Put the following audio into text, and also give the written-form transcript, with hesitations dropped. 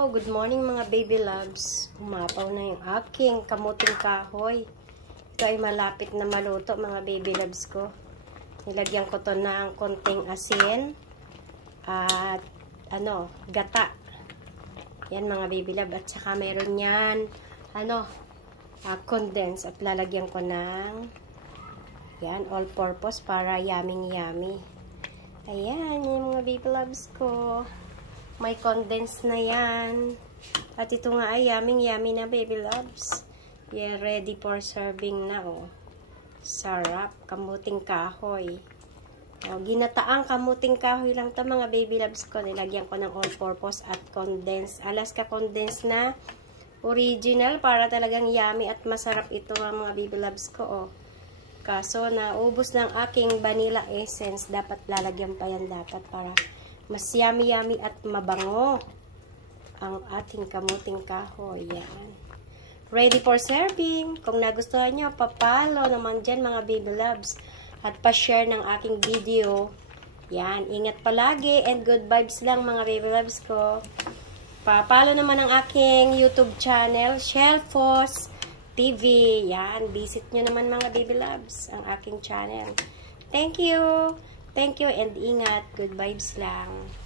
Oh, good morning mga baby loves. Umapaw na yung aking kamuting kahoy. Ito ay malapit na maluto mga baby loves ko. Nilagyan ko to ng konting asin at gata. Yan mga baby love. At saka meron yan condense at lalagyan ko ng yan, all purpose para yummy. Ayan, yung mga baby loves ko. May condense na yan. At ito nga ay yummy na baby loves. Yeah, ready for serving na oh. Sarap, kamuting kahoy. Oh, ginataang kamuting kahoy lang to mga baby loves ko. Nilagyan ko ng all purpose at condense. Alaska condense na original para talagang yummy at masarap ito mga baby loves ko oh. Kaso naubos ng aking vanilla essence. Dapat lalagyan pa yan dapat para mas yummy at mabango ang ating kamuting kahoy. Yan. Ready for serving. Kung nagustuhan nyo, papalo naman dyan mga baby loves. At pa-share ng aking video. Yan. Ingat palagi and good vibes lang mga baby loves ko. Papalo naman ang aking YouTube channel, Shelfos TV. Yan. Visit nyo naman mga baby loves ang aking channel. Thank you. Thank you and ingat. Good vibes lang.